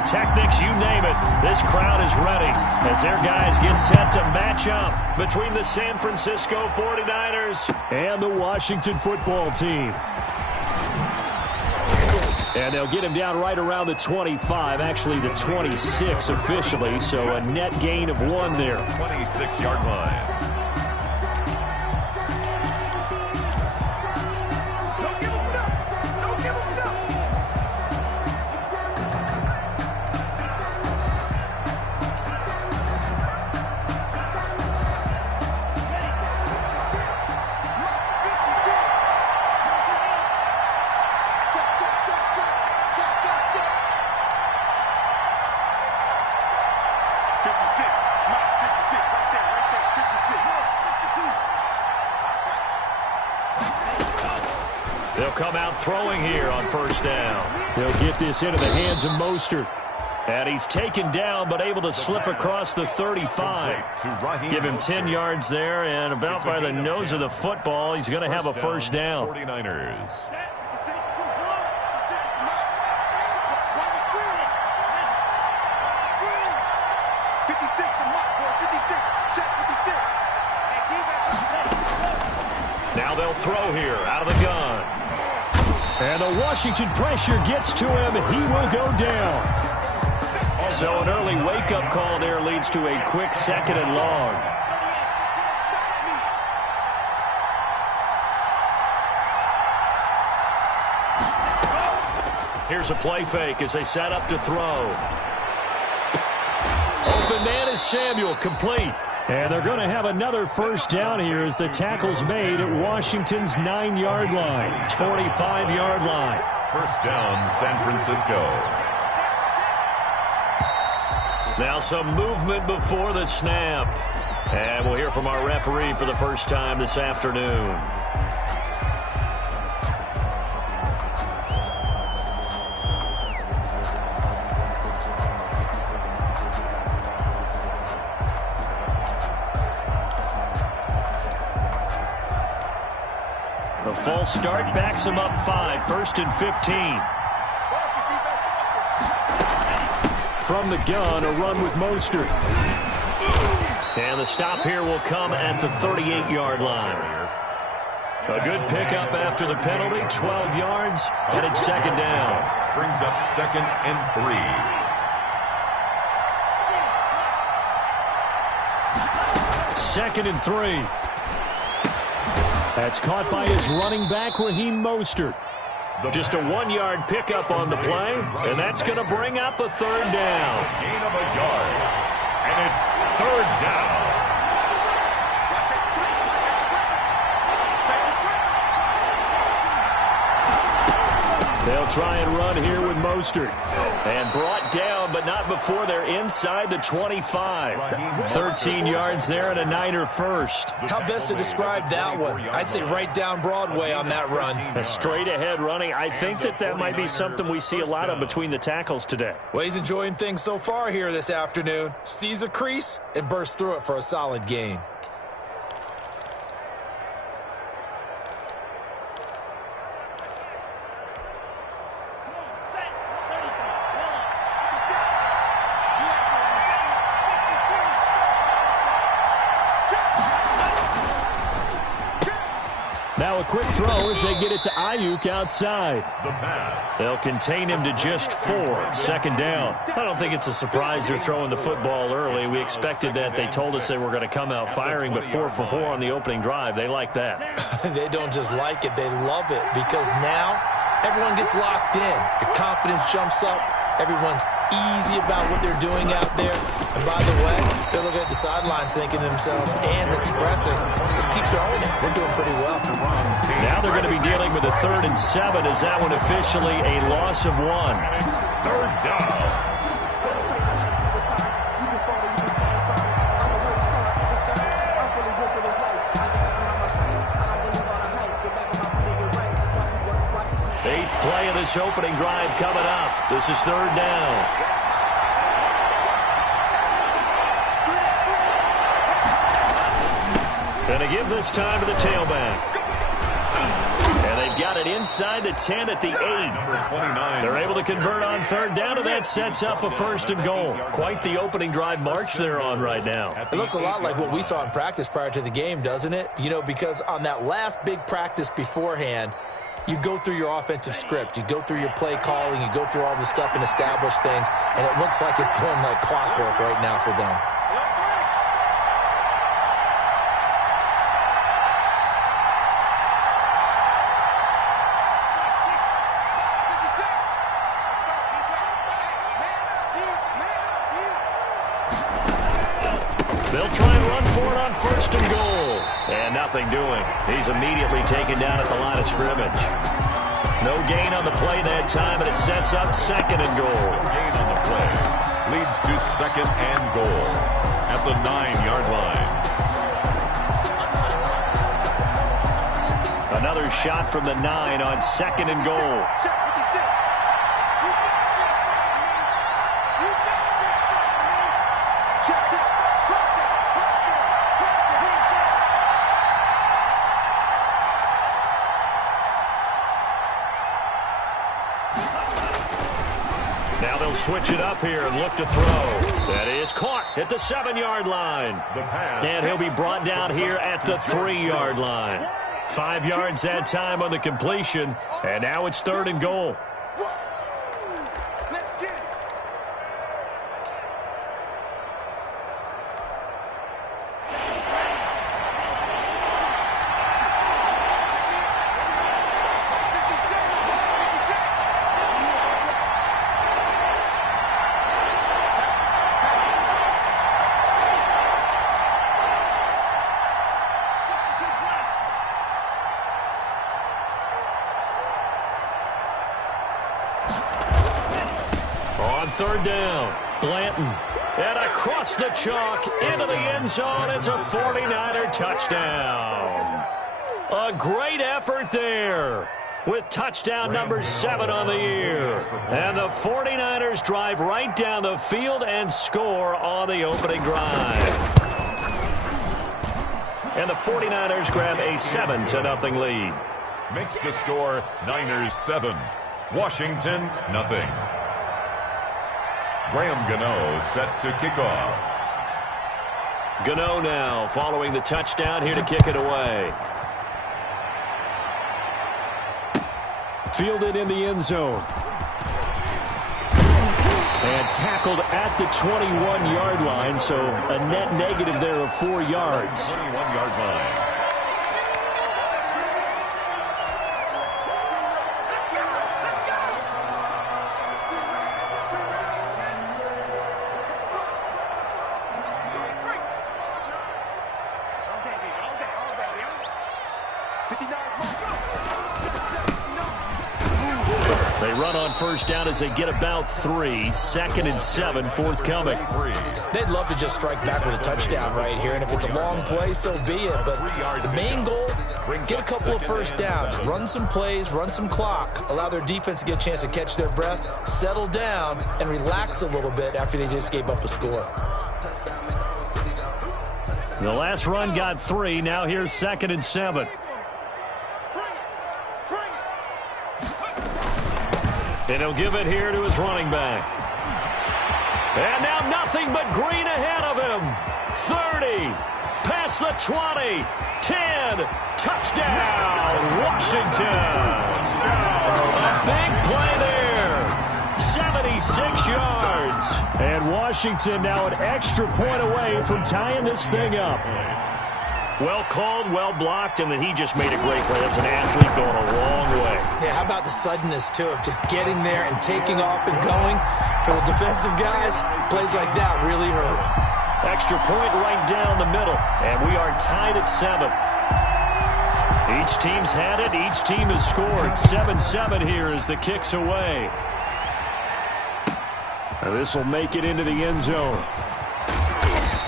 pyrotechnics, you name it. This crowd is ready as their guys get set to match up between the San Francisco 49ers and the Washington football team. And they'll get him down right around the 25, actually the 26 officially, so a net gain of 1 there. 26-yard line. They'll come out throwing here on first down. They'll get this into the hands of Mostert. And he's taken down but able to slip across the 35. Give him 10 yards there, and about by the nose of the football, he's going to have a first down. 49ers. Now they'll throw here out of the gun. And the Washington pressure gets to him. He will go down. So an early wake-up call there leads to a quick 2nd and long. Here's a play fake as they set up to throw. Open man is Samuel, complete. And they're going to have another first down here as the tackle's made at Washington's 9-yard line. 45-yard line. First down, San Francisco. Now some movement before the snap. And we'll hear from our referee for the first time this afternoon. The false start backs him up 5, 1st and 15. From the gun, a run with Mostert. And the stop here will come at the 38-yard line. A good pickup after the penalty, 12 yards, and it's 2nd down. Brings up 2nd and 3. 2nd and 3. That's caught by his running back, Raheem Mostert. Just a 1-yard pickup on the play, and that's going to bring up a 3rd down. Gain of a yard, and it's 3rd down. They'll try and run here with Mostert. And brought down, but not before they're inside the 25. 13 yards there and a Niner first. How best to describe that one? I'd say right down Broadway on that run. A straight-ahead running. I think that might be something we see a lot of between the tackles today. Well, he's enjoying things so far here this afternoon. Sees a crease and bursts through it for a solid gain. Now a quick throw as they get it to Ayuk outside. The pass. They'll contain him to just 4. 2nd down. I don't think it's a surprise they're throwing the football early. We expected that. They told us they were going to come out firing, but 4 for 4 on the opening drive. They like that. They don't just like it, they love it, because now everyone gets locked in. Your confidence jumps up. Everyone's easy about what they're doing out there. And by the way, they're looking at the sideline thinking to themselves and expressing, just keep throwing it. We're doing pretty well. Now they're going to be dealing with a 3rd and 7 as that one officially a loss of 1. And it's 3rd down. Play of this opening drive coming up. This is 3rd down. Going to give this time to the tailback. And they've got it inside the 10 at the 8. Number 29. They're able to convert on third down, and that sets up a first and goal. Quite the opening drive march they're on right now. It looks a lot like what we saw in practice prior to the game, doesn't it? You know, because on that last big practice beforehand, you go through your offensive script. You go through your play calling. You go through all the stuff and establish things, and it looks like it's going like clockwork right now for them. They'll try and run for it on first and goal. And nothing doing. He's immediately taken down at the line of scrimmage. No gain on the play that time, and it sets up second and goal. No gain on the play. Leads to second and goal at the 9-yard line. Another shot from the 9 on second and goal. Now they'll switch it up here and look to throw. That is caught at the 7-yard line. And he'll be brought down here at the 3-yard line. 5 yards that time on the completion, and now it's third and goal. On third down, Blanton. And across the chalk into the end zone. It's a 49er touchdown. A great effort there with touchdown number 7 on the year. And the 49ers drive right down the field and score on the opening drive. And the 49ers grab a 7-0 lead. Makes the score Niners 7, Washington nothing. Graham Gano set to kick off. Gano now following the touchdown here to kick it away. Fielded in the end zone. And tackled at the 21-yard line, so a net negative there of 4 yards. 21-yard line. They run on first down as they get about 3. 2nd and 7 forthcoming. They'd love to just strike back with a touchdown right here, and if it's a long play, so be it. But the main goal, get a couple of first downs, run some plays, run some clock, allow their defense to get a chance to catch their breath, settle down, and relax a little bit after they just gave up a score. The last run got 3. Now here's 2nd and 7. And he'll give it here to his running back. And now nothing but green ahead of him. 30, past the 20, 10, touchdown, Washington. A big play there. 76 yards. And Washington now an extra point away from tying this thing up. Well called, well blocked, and then he just made a great play. That's an athlete going a long way. Yeah, how about the suddenness, too, of just getting there and taking off and going? For the defensive guys, plays like that really hurt. Extra point right down the middle, and we are tied at 7. Each team's had it. Each team has scored. 7-7 here as the kick's away. And this will make it into the end zone.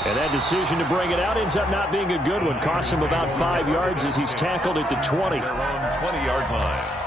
And that decision to bring it out ends up not being a good one. Costs him about 5 yards as he's tackled at the 20. Their own 20-yard line.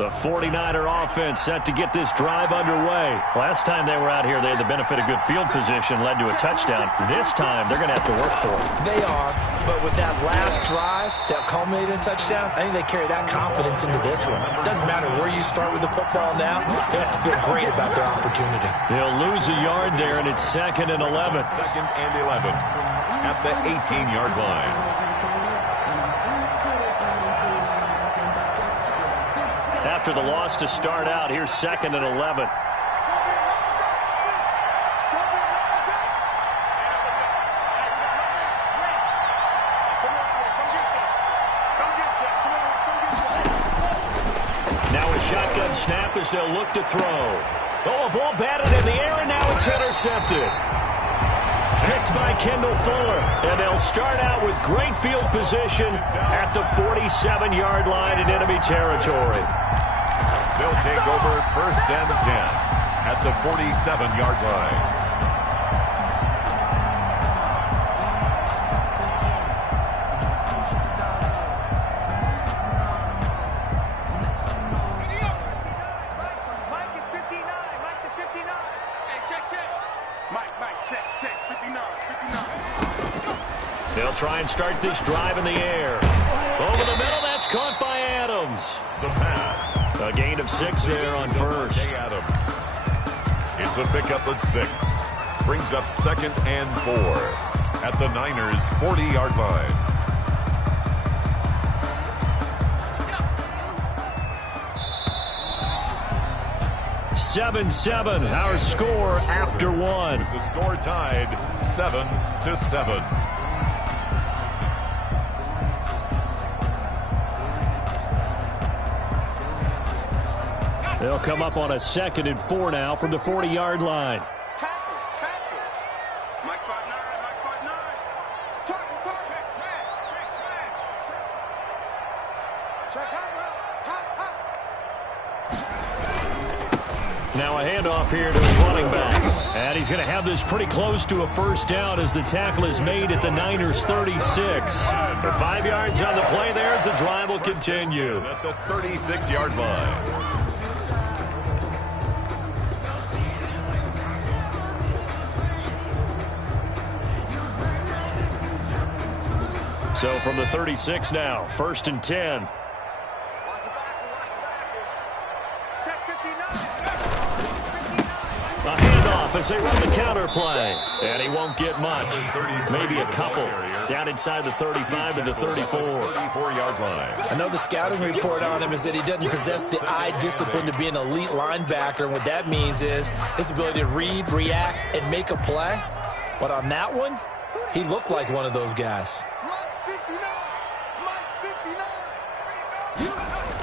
The 49er offense set to get this drive underway. Last time they were out here, they had the benefit of good field position, led to a touchdown. This time, they're going to have to work for it. They are, but with that last drive that culminated in a touchdown, I think they carry that confidence into this one. It doesn't matter where you start with the football now. They have to feel great about their opportunity. They'll lose a yard there, and it's 2nd and 11. 2nd and 11 at the 18-yard line. After the loss to start out, here's 2nd and 11. Now a shotgun snap as they'll look to throw. Oh, a ball batted in the air, and now it's intercepted. Picked by Kendall Fuller, and they'll start out with great field position at the 47-yard line in enemy territory. They'll take over 1st and 10 at the 47-yard line. Mike is 59. Mike to 59. Hey, check. Mike, check. 59. They'll try and start this drive in the air. Over the middle, that's caught by Adams. The pass. A gain of 6 there on first. Adams. It's a pickup of 6. Brings up 2nd and 4 at the Niners' 40-yard line. Seven, our score after one. The score tied 7-7. They'll come up on a 2nd and 4 now from the 40-yard line. Tackle. Mike 5'9. Tackle. Check smash. Check hot. Now a handoff here to his running back. And he's going to have this pretty close to a first down as the tackle is made at the Niners' 36. For 5 yards on the play there as the drive will continue. At the 36-yard line. So from the 36 now, 1st and 10. Check 59. A handoff as they run the counter play. And he won't get much. Maybe a couple. Down inside the 35 to the 34. 34-yard line. I know the scouting report on him is that he doesn't possess the eye discipline to be an elite linebacker. And what that means is his ability to read, react, and make a play. But on that one, he looked like one of those guys.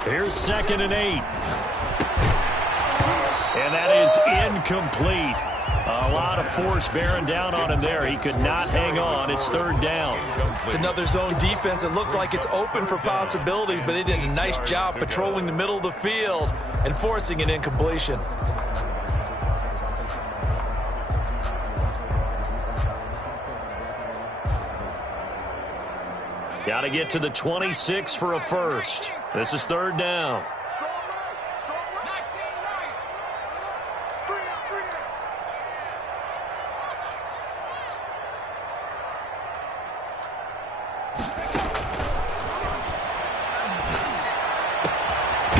Here's 2nd and 8. And that is incomplete. A lot of force bearing down on him there. He could not hang on. It's 3rd down. It's another zone defense. It looks like it's open for possibilities, but they did a nice job patrolling the middle of the field and forcing an incompletion. Got to get to the 26 for a first. This is 3rd down.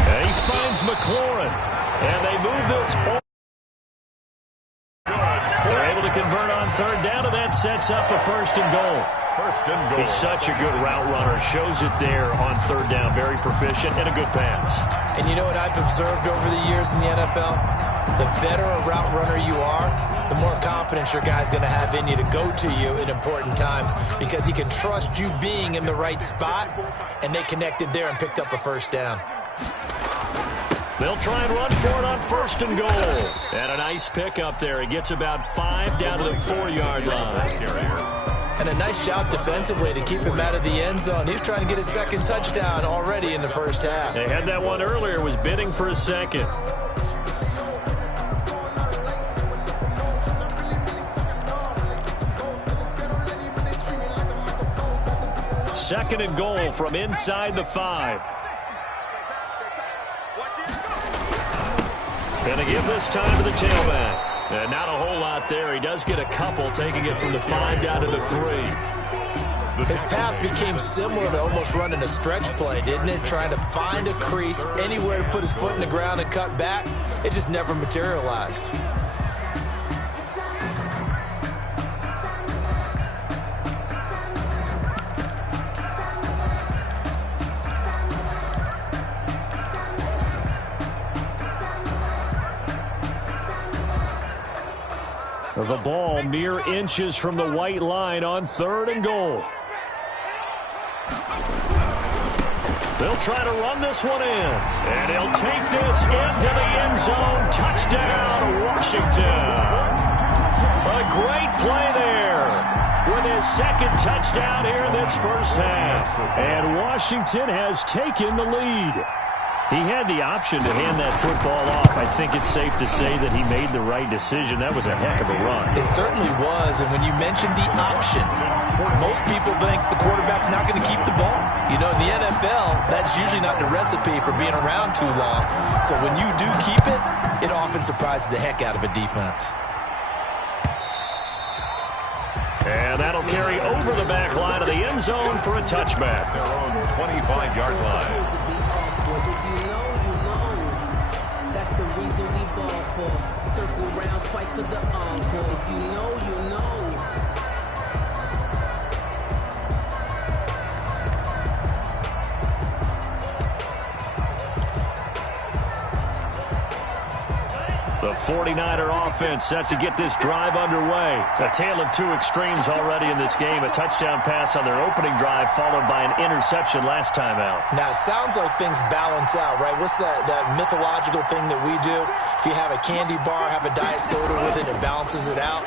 And he finds McLaurin. And they move this forward. They're able to convert on 3rd down, and that sets up a 1st and goal. 1st and goal. He's such a good route runner. Shows it there on 3rd down. Very proficient and a good pass. And you know what I've observed over the years in the NFL? The better a route runner you are, the more confidence your guy's going to have in you to go to you in important times because he can trust you being in the right spot, and they connected there and picked up a 1st down. They'll try and run for it on 1st and goal. And a nice pick up there. He gets about 5 down to the 4-yard line. And a nice job defensively to keep him out of the end zone. He was trying to get his 2nd touchdown already in the 1st half. They had that one earlier, was bidding for a 2nd. Second and goal from inside the 5. Going to give this time to the tailback. And not a whole lot there. He does get a couple, taking it from the 5 down to the 3. His path became similar to almost running a stretch play, didn't it? Trying to find a crease, anywhere to put his foot in the ground and cut back. It just never materialized. The ball mere inches from the white line on 3rd and goal. They'll try to run this one in. And he'll take this into the end zone. Touchdown, Washington. A great play there with his 2nd touchdown here in this first half. And Washington has taken the lead. He had the option to hand that football off. I think it's safe to say that he made the right decision. That was a heck of a run. It certainly was, and when you mentioned the option, most people think the quarterback's not going to keep the ball. You know, in the NFL, that's usually not the recipe for being around too long. So when you do keep it, it often surprises the heck out of a defense. And that'll carry over the back line of the end zone for a touchback. Their own 25-yard line. That's the reason we ball for. Circle round twice for the encore. If you know, you know. The 49er offense set to get this drive underway. A tale of 2 extremes already in this game. A touchdown pass on their opening drive followed by an interception last time out. Now, it sounds like things balance out, right? What's that mythological thing that we do? If you have a candy bar, have a diet soda with it, it balances it out.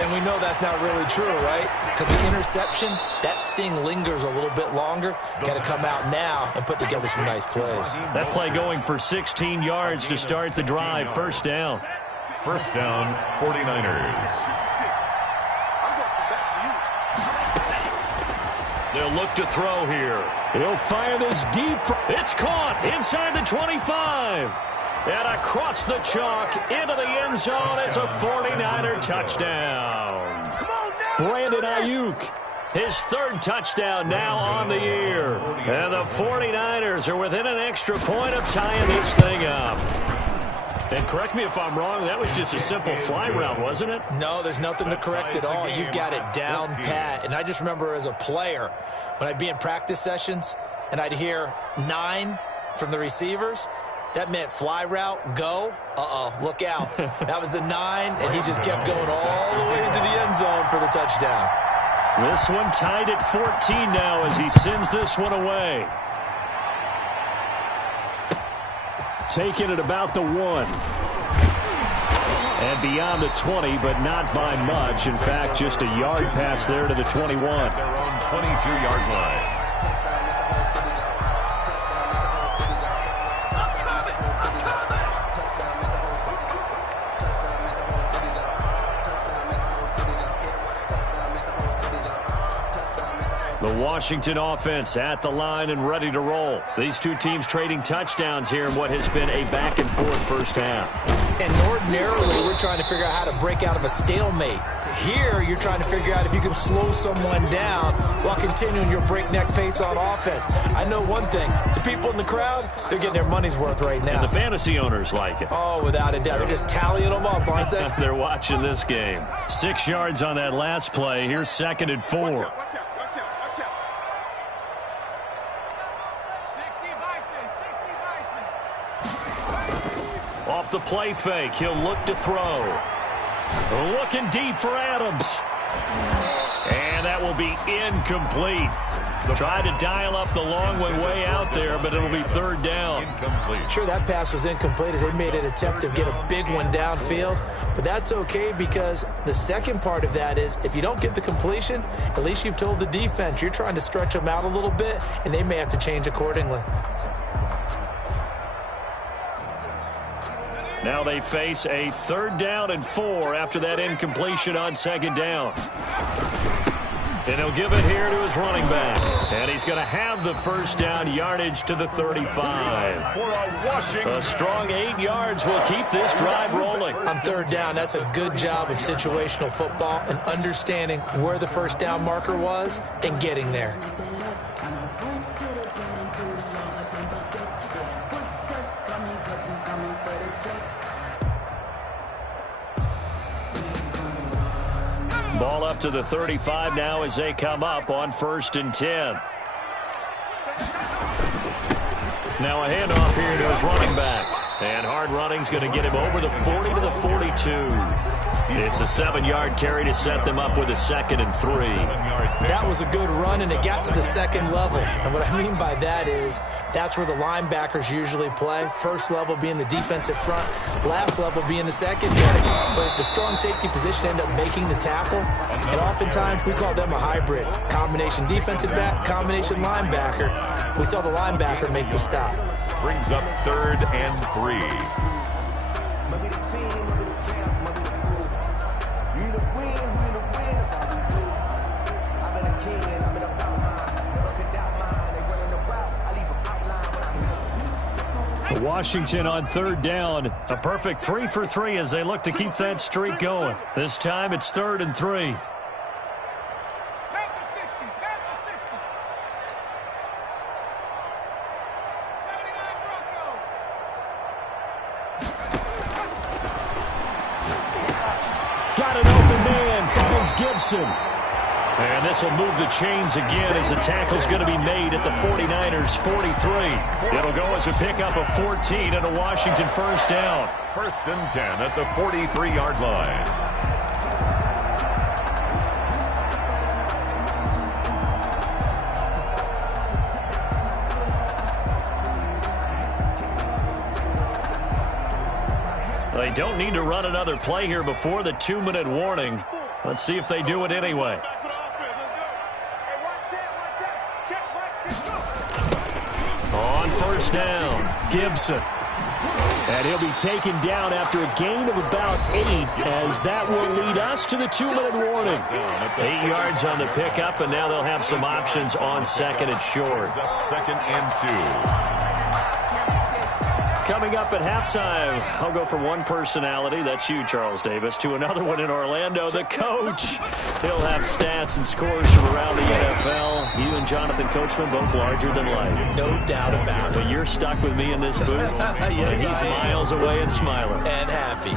And we know that's not really true, right? Because the interception, that sting lingers a little bit longer. Got to come out now and put together some nice plays. That play going for 16 yards to start the drive. First down. First down, 49ers. They'll look to throw here. He'll fire this deep. It's caught inside the 25. And across the chalk into the end zone. It's a 49er touchdown. Brandon Ayuk, his 3rd touchdown now on the year. And the 49ers are within an extra point of tying this thing up. And correct me if I'm wrong, that was just a simple fly route, wasn't it? No, there's nothing to correct at all. You've got it down pat. And I just remember as a player, when I'd be in practice sessions and I'd hear 9 from the receivers, that meant fly route, go. Look out. That was the 9, and he just kept going all the way into the end zone for the touchdown. This one tied at 14 now as he sends this one away. Taking it about the 1. And beyond the 20, but not by much. In fact, just a yard pass there to the 21. Their own 22-yard line. The Washington offense at the line and ready to roll. These 2 teams trading touchdowns here in what has been a back-and-forth first half. And ordinarily, we're trying to figure out how to break out of a stalemate. Here, you're trying to figure out if you can slow someone down while continuing your breakneck pace on offense. I know one thing. The people in the crowd, they're getting their money's worth right now. And the fantasy owners like it. Oh, without a doubt. They're just tallying them up, aren't they? They're watching this game. 6 yards on that last play. Here's 2nd and 4. Watch out. 60 Bison. Off the play fake, he'll look to throw. Looking deep for Adams. And that will be incomplete. Tried to dial up the long way out there, but it'll be 3rd down. Incomplete. Sure, that pass was incomplete as they made an attempt to get a big one downfield. But that's okay because the second part of that is if you don't get the completion, at least you've told the defense you're trying to stretch them out a little bit, and they may have to change accordingly. Now they face a 3rd down and 4 after that incompletion on 2nd down. And he'll give it here to his running back. And he's going to have the first down, yardage to the 35. A strong 8 yards will keep this drive rolling. On third down, that's a good job of situational football and understanding where the first down marker was and getting there. Ball up to the 35 now as they come up on 1st and 10. Now a handoff here to his running back. And hard running's going to get him over the 40 to the 42. It's a 7-yard carry to set them up with a 2nd and 3. That was a good run, and it got to the second level. And what I mean by that is that's where the linebackers usually play. First level being the defensive front, last level being the secondary. But the strong safety position ended up making the tackle, and oftentimes we call them a hybrid. Combination defensive back, combination linebacker. We saw the linebacker make the stop. Brings up 3rd and 3. Washington on 3rd down. A perfect 3 for 3 as they look to keep that streak going. This time it's 3rd and 3. Got an open man. Finds Gibson. And this will move the chains again as the tackle's going to be made at the 49ers' 43. It'll go as a pickup of 14 and a Washington first down. 1st and 10 at the 43-yard line. They don't need to run another play here before the 2-minute warning. Let's see if they do it anyway. On 1st down, Gibson. And he'll be taken down after a gain of about 8, as that will lead us to the 2-minute warning. 8 yards on the pickup, and now they'll have some options on 2nd and short. 2nd and 2. Coming up at halftime, I'll go from one personality, that's you, Charles Davis, to another one in Orlando, the coach. He'll have stats and scores from around the NFL. You and Jonathan Coachman, both larger than life. No doubt about it. But you're stuck with me in this booth. Yes, he's miles away and smiling. And happy.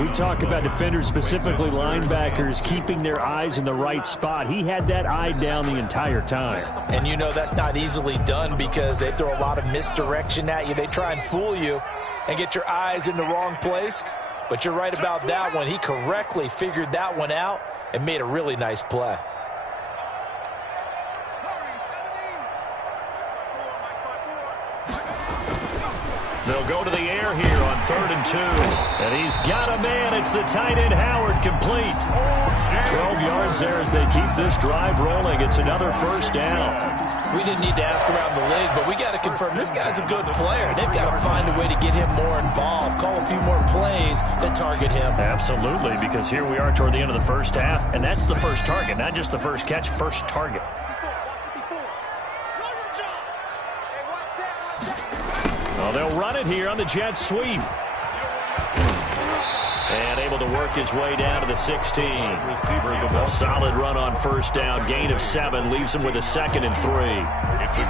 We talk about defenders, specifically linebackers, keeping their eyes in the right spot. He had that eye down the entire time. And you know that's not easily done because they throw a lot of misdirection at you. They try and fool you and get your eyes in the wrong place. But you're right about that one. He correctly figured that one out and made a really nice play. They'll go to the air here on 3rd and 2. And he's got a man. It's the tight end Howard, complete. 12 yards there as they keep this drive rolling. It's another first down. We didn't need to ask around the league, but we got to confirm this guy's a good player. They've got to find a way to get him more involved, call a few more plays that target him. Absolutely, because here we are toward the end of the first half, and that's the first target, not just the first catch, first target. Well, they'll run it here on the jet sweep. And able to work his way down to the 16. A solid run on first down. Gain of 7 leaves him with a 2nd and 3.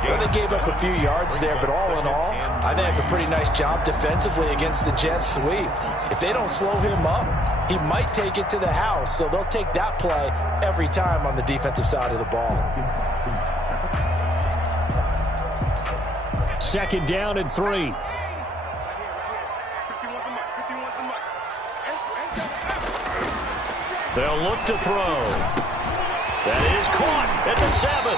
Well, they gave up a few yards there, but all in all, I think it's a pretty nice job defensively against the jet sweep. If they don't slow him up, he might take it to the house. So they'll take that play every time on the defensive side of the ball. 2nd down and 3. They'll look to throw. That is caught at the 7.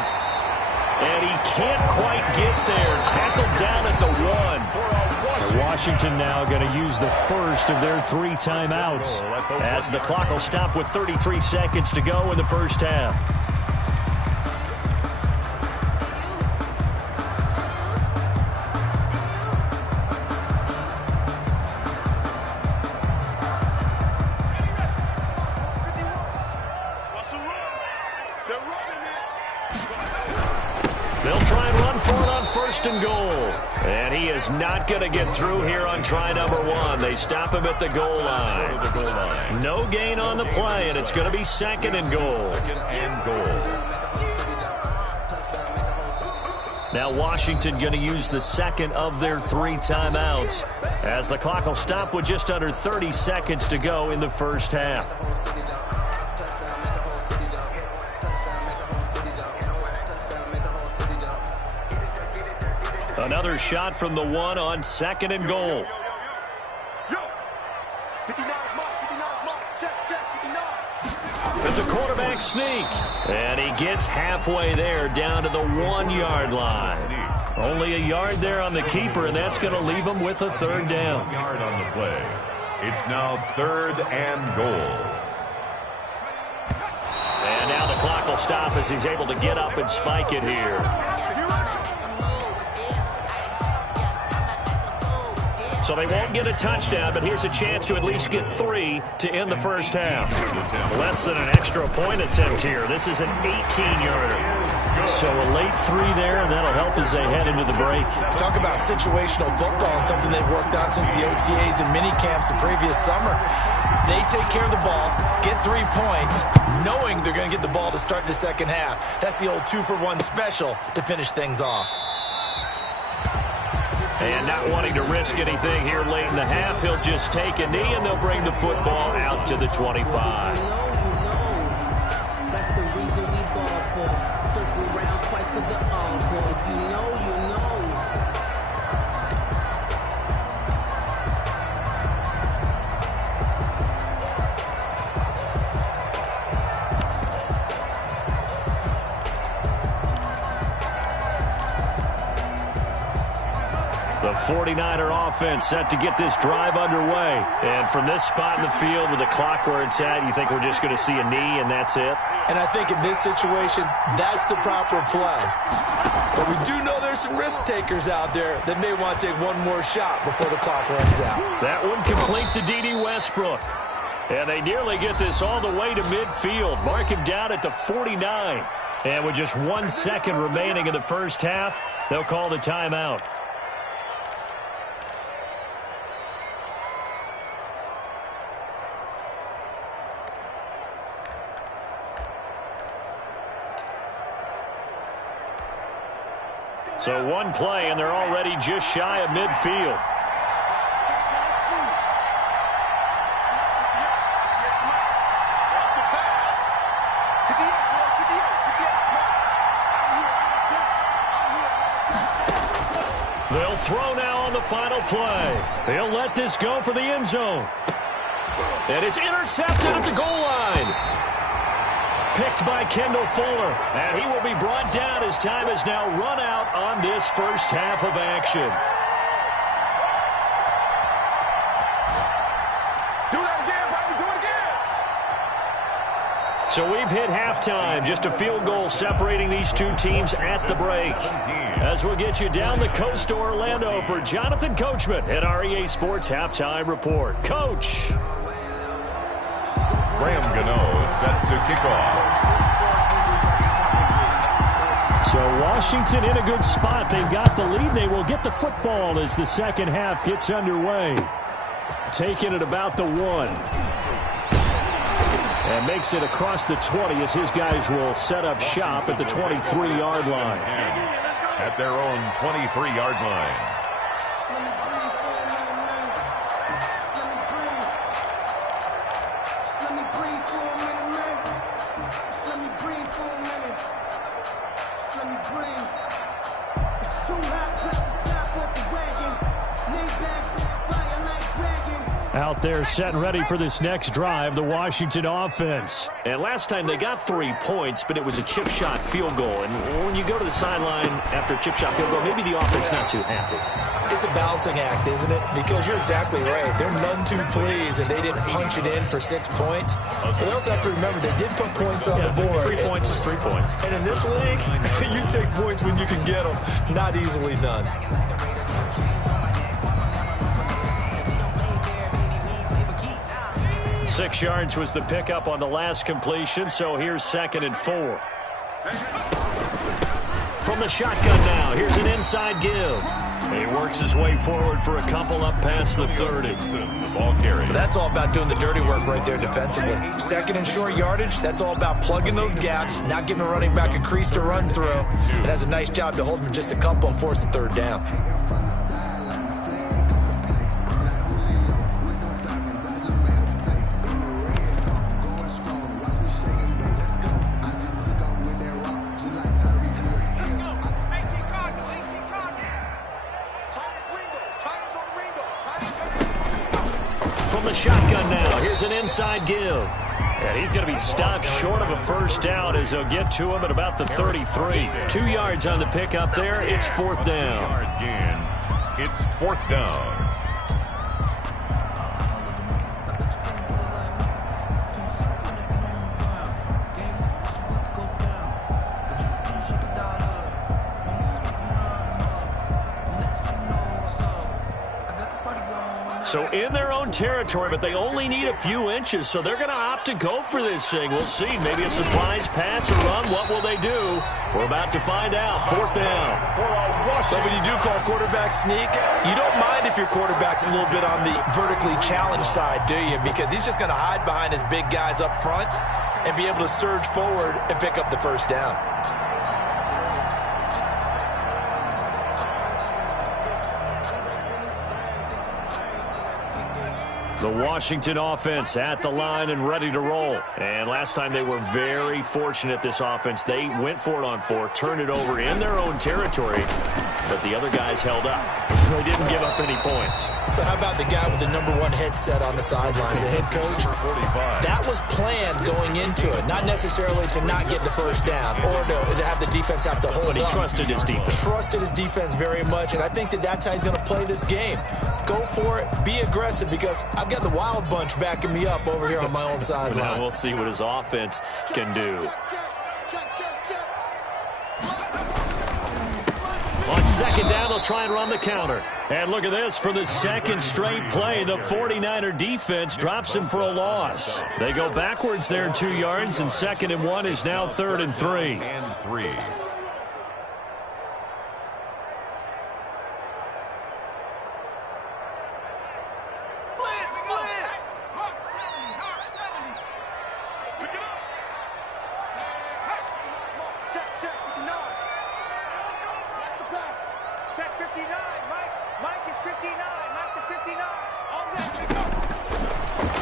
And he can't quite get there. Tackled down at the 1. And Washington now going to use the first of their 3 timeouts, as the clock will stop with 33 seconds to go in the first half. They're running. first and goal. And he is not going to get through here on try number 1. They stop him at the goal line. No gain on the play, and it's going to be second and goal. Second and goal. Now Washington going to use the second of their 3 timeouts as the clock will stop with just under 30 seconds to go in the first half. Another shot from the 1 on second and goal. It's a quarterback sneak. And he gets halfway there down to the 1-yard line. Only a yard there on the keeper, and that's going to leave him with a third down. 1 yard on the play. It's now third and goal. And now the clock will stop as he's able to get up and spike it here. So they won't get a touchdown, but here's a chance to at least get 3 to end the first half. Less than an extra point attempt here. This is an 18-yarder. So a late 3 there, and that'll help as they head into the break. Talk about situational football and something they've worked on since the OTAs and mini camps the previous summer. They take care of the ball, get 3 points, knowing they're going to get the ball to start the second half. That's the old 2-for-1 special to finish things off. And not wanting to risk anything here late in the half, he'll just take a knee, and they'll bring the football out to the 25. That's the reason we ball for. Circle round twice for the encore. If you know, you know. The 49er offense set to get this drive underway. And from this spot in the field with the clock where it's at, you think we're just going to see a knee and that's it? And I think in this situation, that's the proper play. But we do know there's some risk takers out there that may want to take one more shot before the clock runs out. That one complete to D.D. Westbrook. And they nearly get this all the way to midfield. Mark him down at the 49. And with just 1 second remaining in the first half, they'll call the timeout. So one play, and they're already just shy of midfield. They'll throw now on the final play. They'll let this go for the end zone. And it's intercepted at the goal line. Picked by Kendall Fuller, and he will be brought down as time has now run out on this first half of action. Do that again, baby. Do it again. So we've hit halftime. Just a field goal separating these two teams at the break. As we'll get you down the coast to Orlando for Jonathan Coachman at our EA Sports Halftime Report. Coach. Graham Gano set to kick off. So Washington in a good spot. They've got the lead. They will get the football as the second half gets underway. Taking it about the 1. And makes it across the 20 as his guys will set up shop at the 23-yard line. At their own 23-yard line. Out there set and ready for this next drive, the Washington offense. And last time they got 3 points, but it was a chip shot field goal. And when you go to the sideline after a chip shot field goal, maybe the offense not too happy. It's a balancing act, isn't it? Because you're exactly right. They're none too pleased, and they didn't punch it in for 6 points. But they also have to remember they did put points on the board. 3 points is 3 points. And in this league, you take points when you can get them. Not easily done. 6 yards was the pickup on the last completion, so here's 2nd and 4. From the shotgun now, here's an inside give. He works his way forward for a couple up past the 30. The ball carrier. That's all about doing the dirty work right there defensively. Second and short yardage, that's all about plugging those gaps, not giving a running back a crease to run through. It has a nice job to hold him just a couple and force a third down. Shotgun now. Here's an inside give. And he's going to be stopped short of a first down as they'll get to him at about the 33. 2 yards on the pickup there. It's fourth down. It's fourth down. So in their own territory, but they only need a few inches, so they're going to opt to go for this thing. We'll see. Maybe a surprise pass or run. What will they do? We're about to find out. Fourth down. But when you do call quarterback sneak, you don't mind if your quarterback's a little bit on the vertically challenged side, do you? Because he's just going to hide behind his big guys up front and be able to surge forward and pick up the first down. The Washington offense at the line and ready to roll. And last time they were very fortunate, this offense. They went for it on 4, turned it over in their own territory, but the other guys held up. They didn't give up any points. So how about the guy with the #1 headset on the sidelines, the head coach? That was planned going into it, not necessarily to not get the first down or to have the defense have to hold up. But he trusted his defense. Trusted his defense very much, and I think that's how he's going to play this game. Go for it, be aggressive, because I've got the wild bunch backing me up over here on my own sideline. Now we'll see what his offense can do. On second down, they'll try and run the counter. And look at this. For the second straight play, the 49er defense drops him for a loss. They go backwards there 2 yards, and 2nd and 1 is now 3rd and 3.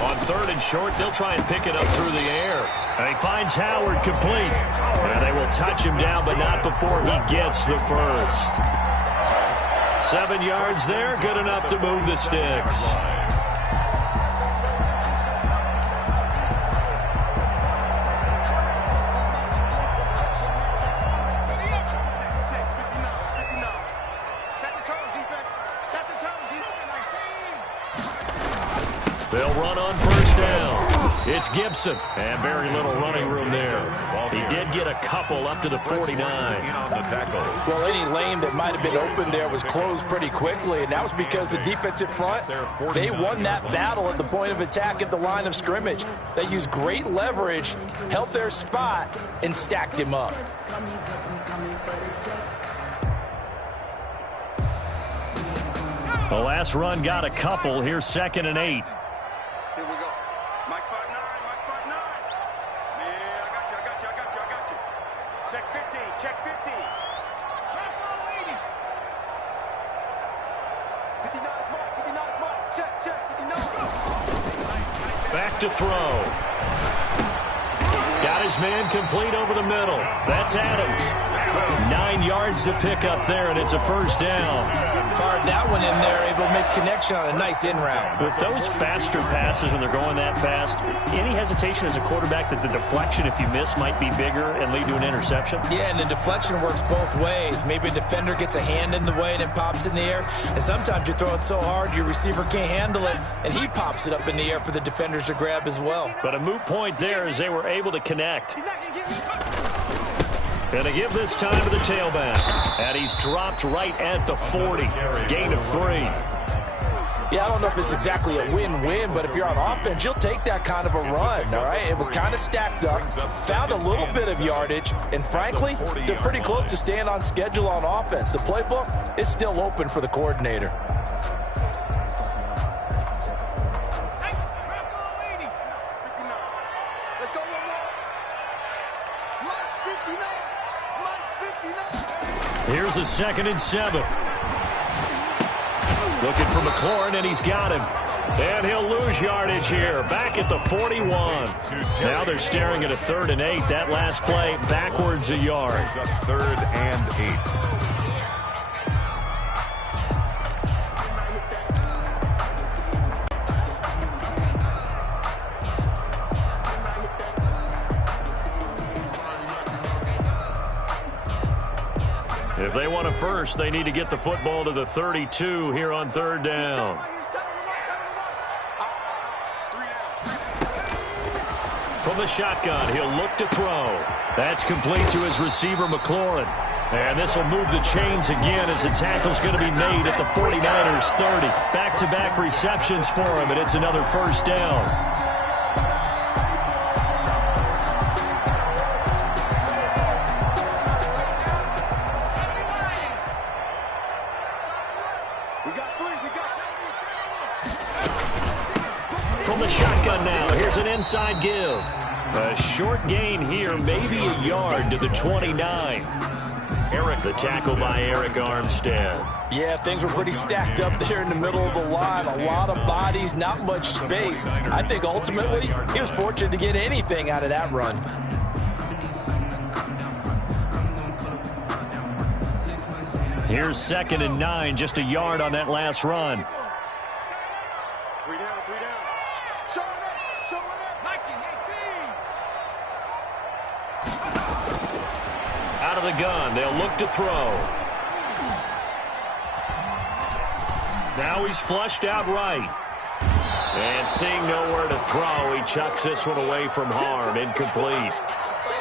On 3rd and short, they'll try and pick it up through the air. And he finds Howard complete. And they will touch him down, but not before he gets the first. 7 yards there, good enough to move the sticks. They'll run on first down. It's Gibson, and very little running room there. He did get a couple up to the 49. Well, any lane that might have been open there was closed pretty quickly, and that was because the defensive front, they won that battle at the point of attack at the line of scrimmage. They used great leverage, held their spot, and stacked him up. The last run got a couple. Here's 2nd and 8. Back to throw. Got his man complete over the middle. That's Adams. 9 yards to pick up there, and it's a first down. Fired that one in there, able to make connection on a nice in route. With those faster passes and they're going that fast, any hesitation as a quarterback that the deflection, if you miss, might be bigger and lead to an interception? Yeah, and the deflection works both ways. Maybe a defender gets a hand in the way and it pops in the air, and sometimes you throw it so hard your receiver can't handle it, and he pops it up in the air for the defenders to grab as well. But a moot point there as they were able to connect. And they give this time to the tailback. And he's dropped right at the 40. Gain of 3. Yeah, I don't know if it's exactly a win-win, but if you're on offense, you'll take that kind of a run, all right? It was kind of stacked up, found a little bit of yardage, and frankly, they're pretty close to staying on schedule on offense. The playbook is still open for the coordinator. Here's a 2nd and 7. Looking for McLaurin, and he's got him. And he'll lose yardage here. Back at the 41. Now they're staring at a 3rd and 8. That last play backwards a yard. 3rd and 8. If they want a first, they need to get the football to the 32 here on 3rd down. From the shotgun, he'll look to throw. That's complete to his receiver, McLaurin. And this will move the chains again as the tackle's going to be made at the 49ers 30. Back-to-back receptions for him, and it's another 1st down. From the shotgun now, here's an inside give. A short gain here, maybe a yard to the 29. The tackle by Eric Armstead. Yeah, things were pretty stacked up there in the middle of the line. A lot of bodies, not much space. I think ultimately he was fortunate to get anything out of that run. Here's 2nd and 9, just a yard on that last run. 3 down, 3 down. Showing up. Mikey, 18. Out of the gun, they'll look to throw. Now he's flushed out right. And seeing nowhere to throw, he chucks this one away from harm. Incomplete.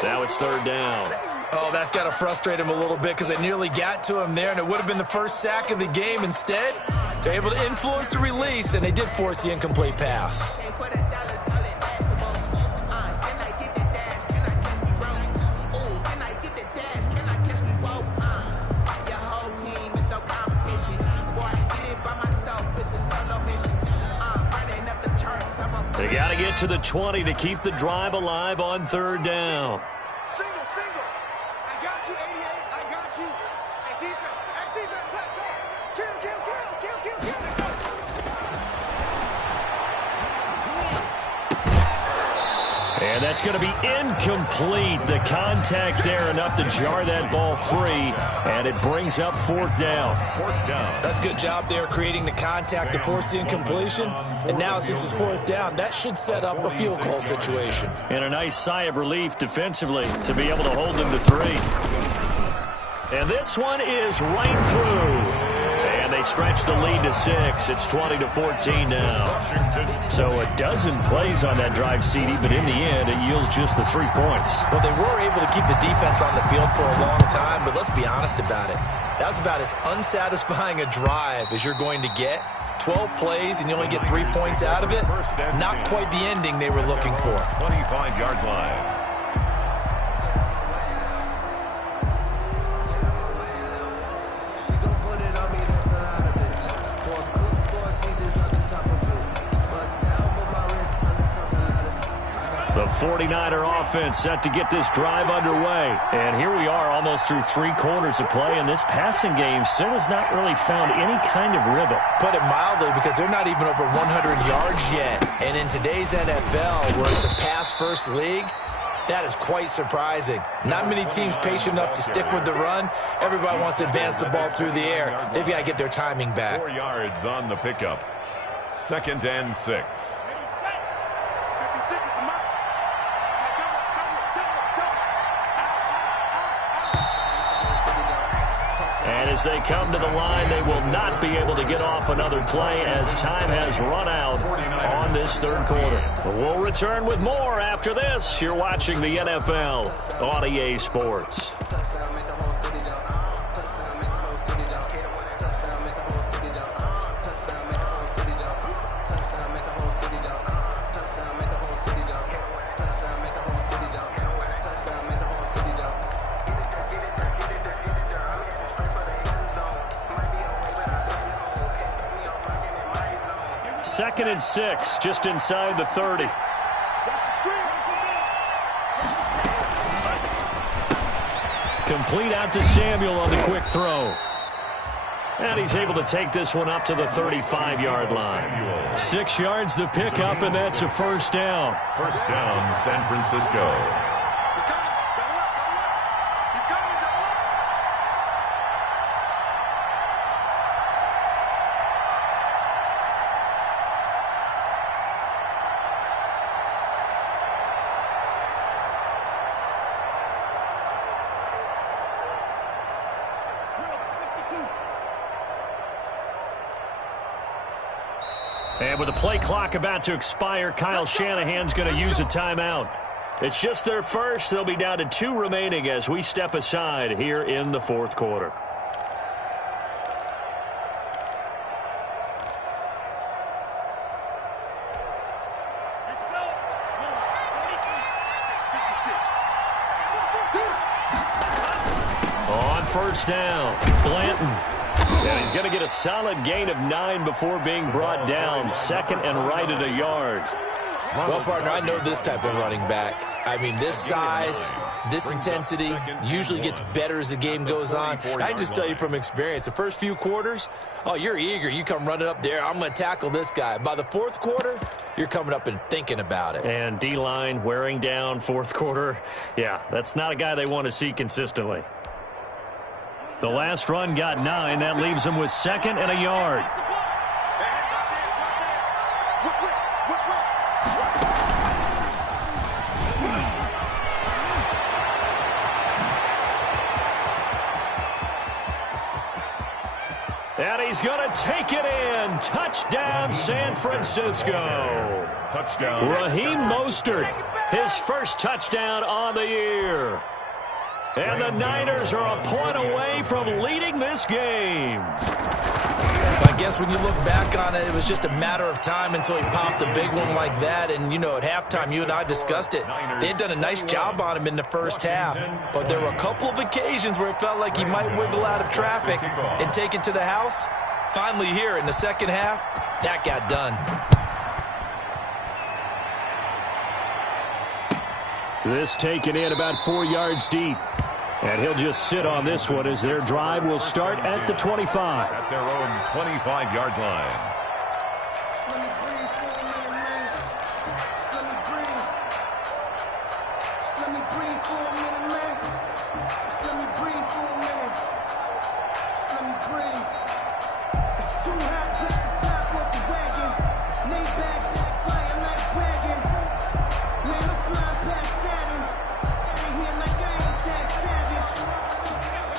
Now it's 3rd down. Oh, that's got to frustrate him a little bit because they nearly got to him there, and it would have been the first sack of the game. Instead, they're able to influence the release, and they did force the incomplete pass. They got to get to the 20 to keep the drive alive on 3rd down. Single. I got you, 88. I got you. Hey, defense, let's go. Kill. And that's going to be incomplete. The contact there enough to jar that ball free, and it brings up 4th down. That's a good job there creating the contact to force the incompletion. And now since it's 4th down, that should set up a field goal situation. And a nice sigh of relief defensively to be able to hold them to 3. And this one is right through. And they stretch the lead to 6. It's 20-14 now. So a dozen plays on that drive, CD, but in the end, it yields just the 3 points. Well, they were able to keep the defense on the field for a long time, but let's be honest about it. That was about as unsatisfying a drive as you're going to get. 12 plays and you only get 3 points out of it. Not quite the ending they were looking for. 25-yard line. The 49er offense set to get this drive underway. And here we are almost through 3 quarters of play, and this passing game still has not really found any kind of rhythm. Put it mildly, because they're not even over 100 yards yet. And in today's NFL, where it's a pass-first league, that is quite surprising. Not many teams patient enough to stick with the run. Everybody wants to advance the ball through the air. They've got to get their timing back. 4 yards on the pickup. 2nd and 6. And as they come to the line, they will not be able to get off another play as time has run out on this 3rd quarter. We'll return with more after this. You're watching the NFL on EA Sports. 2nd and 6, just inside the 30. Complete out to Samuel on the quick throw. And he's able to take this one up to the 35-yard line. 6 yards the pickup, and that's a first down. First down, San Francisco. And with the play clock about to expire, Kyle Shanahan's going to use a timeout. It's just their first. They'll be down to 2 remaining as we step aside here in the 4th quarter. On first down, Blanton. And he's going to get a solid gain of 9 before being brought down. 2nd and right at a yard. Well, partner, I know this type of running back. I mean, this size, this intensity usually gets better as the game goes on. I just tell you from experience, the first few quarters, oh, you're eager. You come running up there, I'm going to tackle this guy. By the 4th quarter, you're coming up and thinking about it. And D-line wearing down 4th quarter. Yeah, that's not a guy they want to see consistently. The last run got 9. That leaves him with 2nd and a yard. And he's going to take it in. Touchdown, San Francisco. Touchdown. Raheem Mostert, his first touchdown on the year. And the Niners are a point away from leading this game. I guess when you look back on it, it was just a matter of time until he popped a big one like that. And, you know, at halftime, you and I discussed it. They had done a nice job on him in the first half. But there were a couple of occasions where it felt like he might wiggle out of traffic and take it to the house. Finally here in the second half, that got done. This taken in about 4 yards deep. And he'll just sit on this one as their drive will start at the 25. At their own 25-yard line.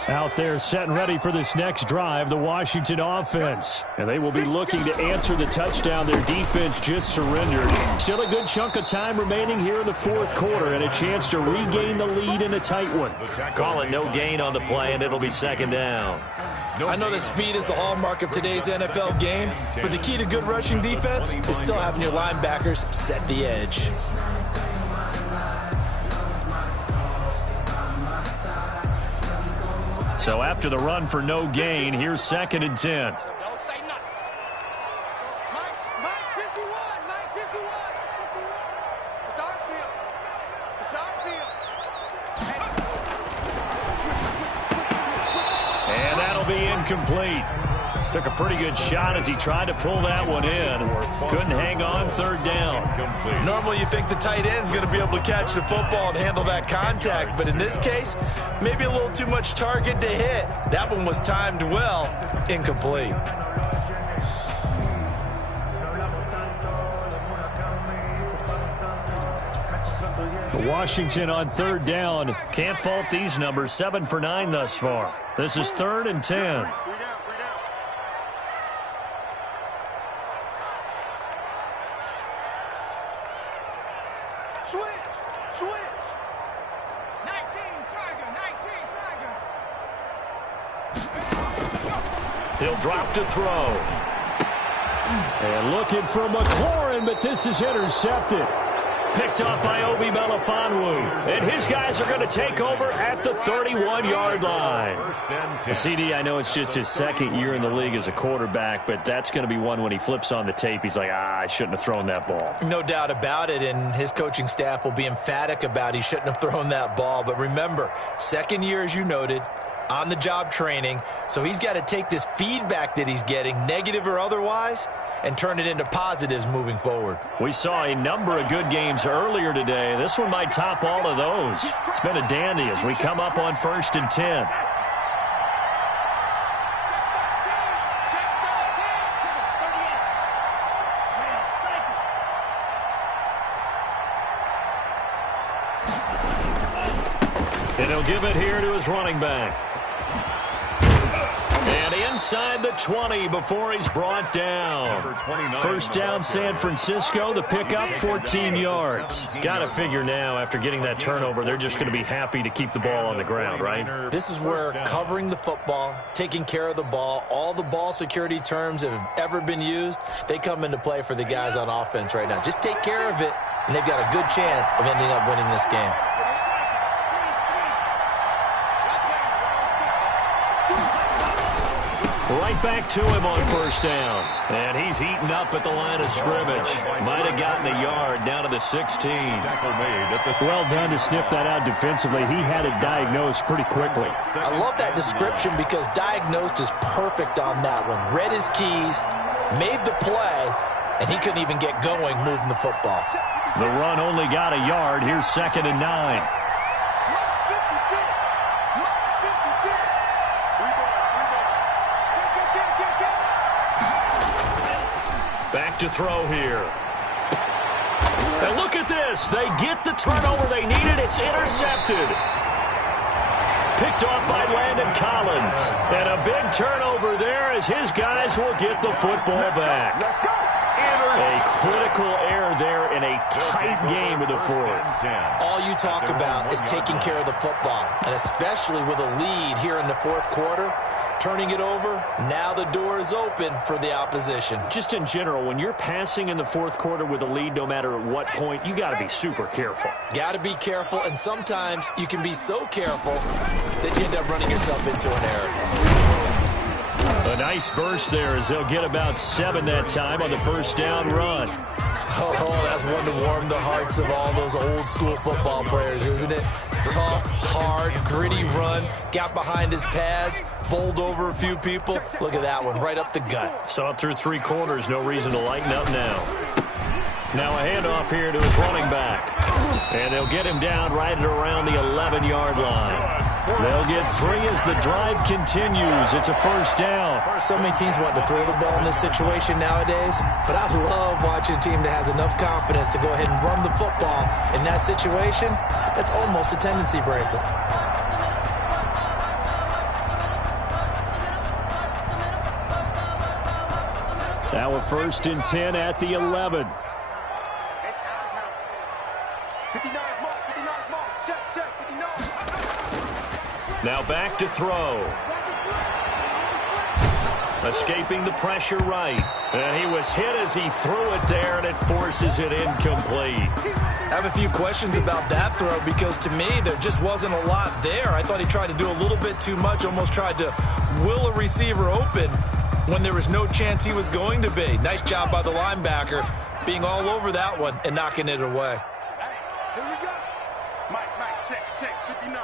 Out there set and ready for this next drive, the Washington offense. And they will be looking to answer the touchdown their defense just surrendered. Still a good chunk of time remaining here in the 4th quarter and a chance to regain the lead in a tight one. Call it no gain on the play, and it'll be 2nd down. I know that speed is the hallmark of today's NFL game, but the key to good rushing defense is still having your linebackers set the edge. So after the run for no gain, here's 2nd and 10. Don't say nothing. Mike 51. Mike 51. It's our field. It's our field. And that'll be incomplete. Took a pretty good shot as he tried to pull that one in. Couldn't hang on, 3rd down. Normally you think the tight end's going to be able to catch the football and handle that contact, but in this case, maybe a little too much target to hit. That one was timed well, incomplete. Washington on 3rd down. Can't fault these numbers. 7 for 9 thus far. This is 3rd and 10. He'll drop to throw. And looking for McLaurin, but this is intercepted. picked off by Obi Melifonwu. And his guys are going to take over at the 31-yard line. CD, I know it's just his second year in the league as a quarterback, but that's going to be one when he flips on the tape. He's like, I shouldn't have thrown that ball. No doubt about it, and his coaching staff will be emphatic about he shouldn't have thrown that ball. But remember, second year, as you noted, on-the-job training, so he's got to take this feedback that he's getting, negative or otherwise, and turn it into positives moving forward. We saw a number of good games earlier today. This one might top all of those. It's been a dandy as we come up on 1st and 10. And he'll give it here to his running back. And inside the 20 before he's brought down. First down, San Francisco. The pickup, 14 yards. Got to figure now, after getting that turnover, they're just going to be happy to keep the ball on the ground, right? This is where covering the football, taking care of the ball, all the ball security terms that have ever been used, they come into play for the guys on offense right now. Just take care of it, and they've got a good chance of ending up winning this game. Right back to him on first down. And he's eaten up at the line of scrimmage. Might have gotten a yard down to the 16. Well done to sniff that out defensively. He had it diagnosed pretty quickly. I love that description because diagnosed is perfect on that one. Read his keys, made the play, and he couldn't even get going moving the football. The run only got a yard. Here's 2nd and 9. Back to throw here. And look at this. They get the turnover they needed. It's intercepted. Picked off by Landon Collins. And a big turnover there as his guys will get the football back. A critical error there in a tight game of the fourth. All you talk about is taking care of the football, and especially with a lead here in the fourth quarter, turning it over, now the door is open for the opposition. Just in general, when you're passing in the fourth quarter with a lead, no matter at what point, you got to be super careful. Got to be careful, and sometimes you can be so careful that you end up running yourself into an error. A nice burst there as they'll get about 7 that time on the first down run. Oh, that's one to warm the hearts of all those old school football players, isn't it? Tough, hard, gritty run, got behind his pads, bowled over a few people. Look at that one, right up the gut. Saw it through 3 quarters, no reason to lighten up now. Now a handoff here to his running back. And they'll get him down right at around the 11-yard line. They'll get 3 as the drive continues. It's a first down. So many teams want to throw the ball in this situation nowadays, but I love watching a team that has enough confidence to go ahead and run the football in that situation. That's almost a tendency breaker. Now a 1st and 10 at the 11. Now back to throw. Escaping the pressure right. And he was hit as he threw it there, and it forces it incomplete. I have a few questions about that throw because to me there just wasn't a lot there. I thought he tried to do a little bit too much, almost tried to will a receiver open when there was no chance he was going to be. Nice job by the linebacker being all over that one and knocking it away. Here we go. Mike, check, 59.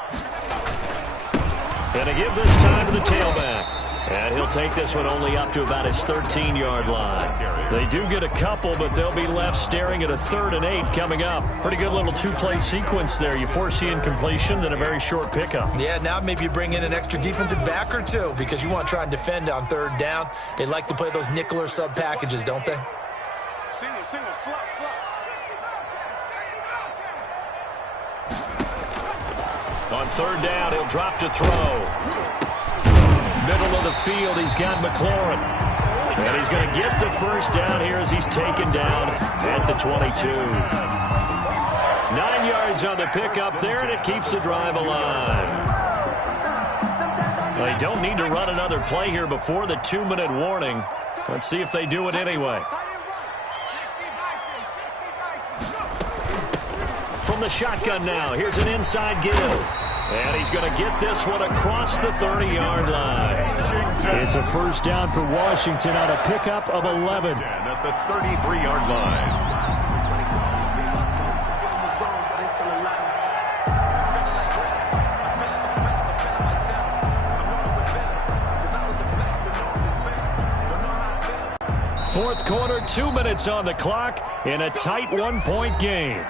And to give this time to the tailback. And he'll take this one only up to about his 13-yard line. They do get a couple, but they'll be left staring at a 3rd and 8 coming up. Pretty good little 2-play sequence there. You force the incompletion, then a very short pickup. Yeah, now maybe you bring in an extra defensive back or two because you want to try and defend on 3rd down. They like to play those nickel or sub packages, don't they? Single, slot. On 3rd down, he'll drop to throw. Middle of the field, he's got McLaurin. And he's going to get the first down here as he's taken down at the 22. 9 yards on the pickup there, and it keeps the drive alive. They don't need to run another play here before the 2-minute warning. Let's see if they do it anyway. from the shotgun now. Here's an inside give. And he's going to get this one across the 30-yard line. It's a first down for Washington on a pickup of 11. At the 33-yard line. Fourth quarter, 2 minutes on the clock in a tight one-point game.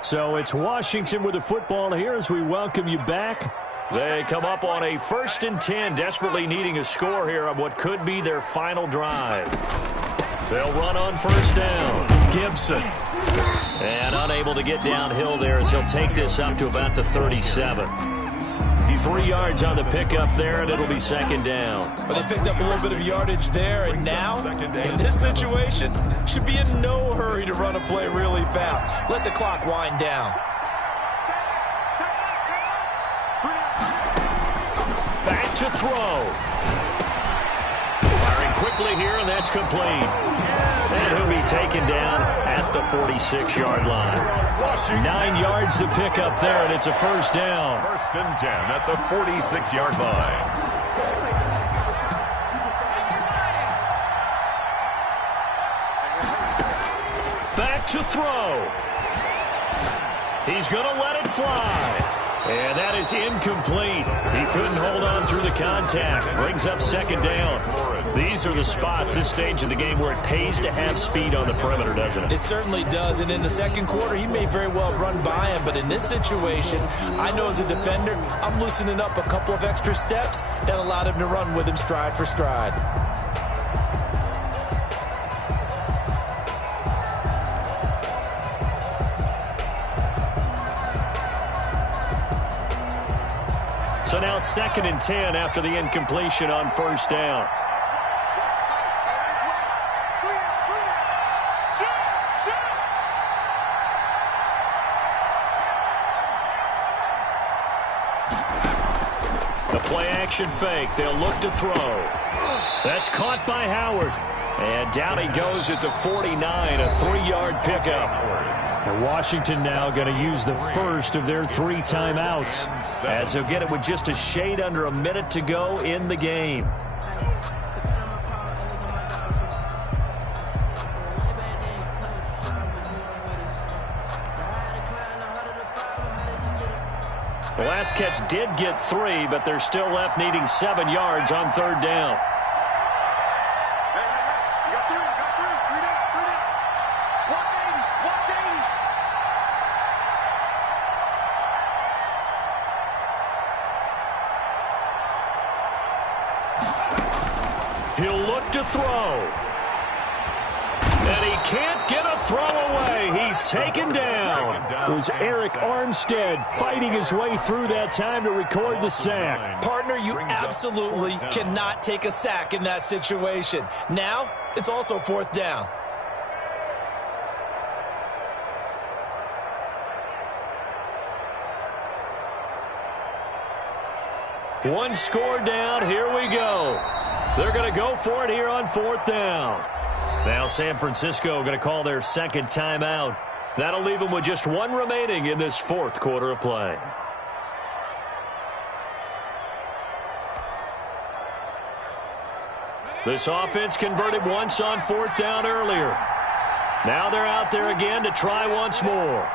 So it's Washington with the football here as we welcome you back. They come up on a 1st and 10, desperately needing a score here on what could be their final drive. They'll run on first down. Gibson. And unable to get downhill there as he'll take this up to about the 37. 3 yards on the pickup there, and it'll be second down. But they picked up a little bit of yardage there, and now, in this situation, should be in no hurry to run a play really fast. Let the clock wind down. Back to throw. Firing quickly here, and that's complete. And he'll be taken down at the 46-yard line. 9 yards to pick up there, and it's a first down. 1st and 10 at the 46-yard line. Back to throw. He's going to let it fly. And that is incomplete. He couldn't hold on through the contact. Brings up second down. These are the spots, this stage of the game, where it pays to have speed on the perimeter, doesn't it? It certainly does. And in the second quarter, he may very well run by him. But in this situation, I know as a defender, I'm loosening up a couple of extra steps that allowed him to run with him stride for stride. So now 2nd and 10 after the incompletion on first down. The play action fake. They'll look to throw. That's caught by Howard. And down he goes at the 49, a 3-yard pickup. And Washington now going to use the first of their 3 timeouts, as he'll get it with just a shade under a minute to go in the game. The last catch did get 3, but they're still left needing 7 yards on third down. He'll look to throw. And he can't get a throw away. He's taken down. It was Eric Armstead fighting his way through that time to record the sack. Partner, you absolutely cannot take a sack in that situation. Now, it's also 4th down. One score down. Here we go. They're going to go for it here on 4th down. Now San Francisco going to call their second timeout. That'll leave them with just 1 remaining in this 4th quarter of play. This offense converted once on 4th down earlier. Now they're out there again to try once more.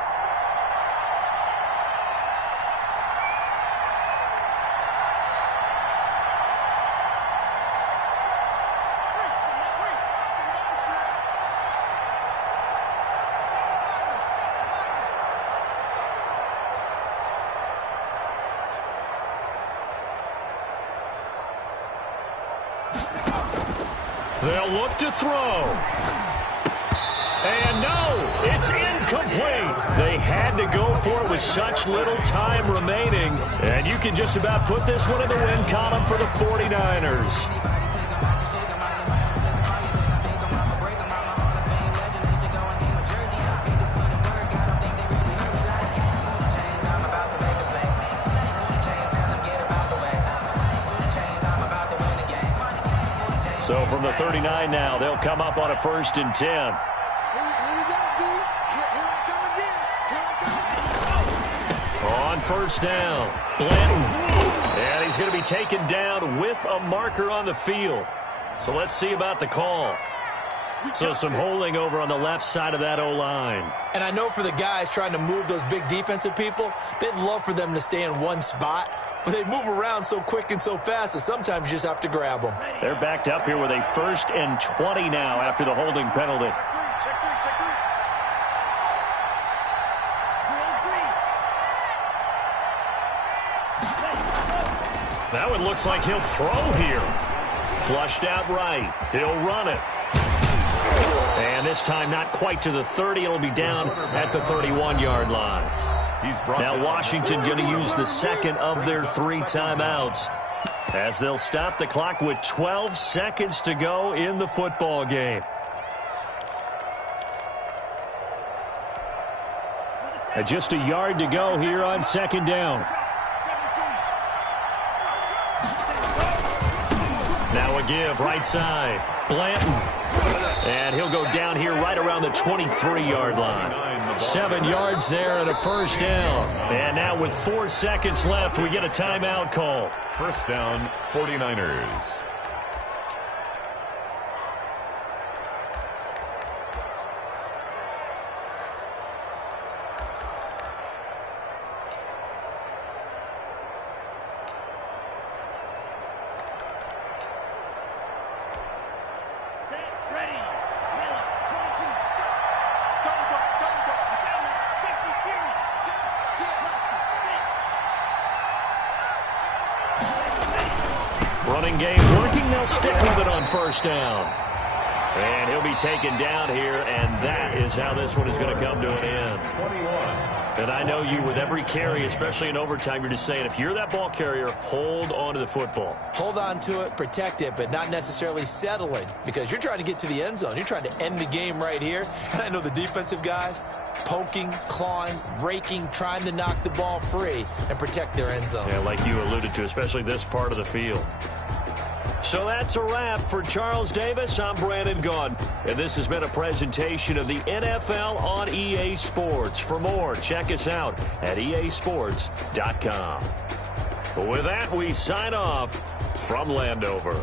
They'll look to throw. And no, it's incomplete. They had to go for it with such little time remaining. And you can just about put this one in the win column for the 49ers. So from the 39 now, they'll come up on a 1st and 10. Here we go, dude. Here I come again. Here I come again. On 1st down, Blanton. And he's going to be taken down with a marker on the field. So let's see about the call. So some holding over on the left side of that O-line. And I know for the guys trying to move those big defensive people, they'd love for them to stay in one spot. But they move around so quick and so fast that sometimes you just have to grab them. They're backed up here with a 1st and 20 now after the holding penalty. Check three. That one looks like he'll throw here. Flushed out right. He'll run it. And this time not quite to the 30. It'll be down at the 31-yard line. Now Washington going to use the second of their 3 timeouts as they'll stop the clock with 12 seconds to go in the football game. And just a yard to go here on 2nd down. Now a give right side. Blanton. And he'll go down here right around the 23-yard line. 7 yards there and a 1st down. And now with 4 seconds left, we get a timeout call. 1st down, 49ers. Running game working. They'll stick with it on 1st down. And he'll be taken down here, and that is how this one is going to come to an end. And I know you, with every carry, especially in overtime, you're just saying, if you're that ball carrier, hold on to the football. Hold on to it, protect it, but not necessarily settling, because you're trying to get to the end zone. You're trying to end the game right here. And I know the defensive guys poking, clawing, raking, trying to knock the ball free and protect their end zone. Yeah, like you alluded to, especially this part of the field. So that's a wrap for Charles Davis. I'm Brandon Gaudin, and this has been a presentation of the NFL on EA Sports. For more, check us out at easports.com. With that, we sign off from Landover.